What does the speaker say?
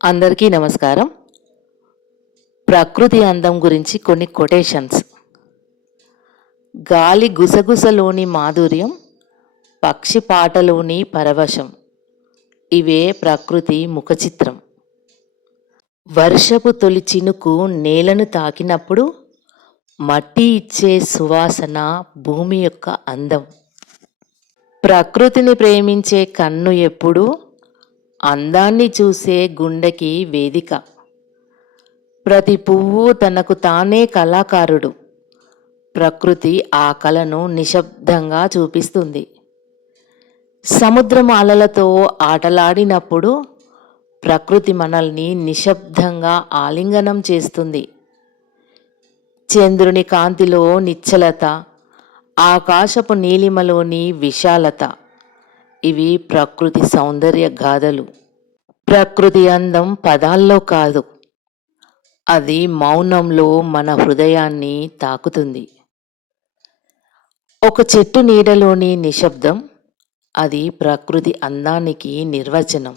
అందరికీ నమస్కారం. ప్రకృతి అందం గురించి కొన్ని కొటేషన్స్. గాలి గుసగుసలోని మాధుర్యం, పక్షి పాటలోని పరవశం, ఇవే ప్రకృతి ముఖచిత్రం. వర్షపు తొలి చినుకు నేలను తాకినప్పుడు మట్టి ఇచ్చే సువాసన భూమి యొక్క అందం. ప్రకృతిని ప్రేమించే కన్ను ఎప్పుడూ అందాన్ని చూసే గుండెకి వేదిక. ప్రతి పువ్వు తనకు తానే కళాకారుడు. ప్రకృతి ఆ కళను నిశ్శబ్దంగా చూపిస్తుంది. సముద్రం అలలతో ఆటలాడినప్పుడు ప్రకృతి మనల్ని నిశ్శబ్దంగా ఆలింగనం చేస్తుంది. చంద్రుని కాంతిలో నిశ్చలత, ఆకాశపు నీలిమలోని విశాలత, ఇవి ప్రకృతి సౌందర్య గాథలు. ప్రకృతి అందం పదాల్లో కాదు, అది మౌనంలో మన హృదయాన్ని తాకుతుంది. ఒక చెట్టు నీడలోని నిశ్శబ్దం, అది ప్రకృతి అందానికి నిర్వచనం.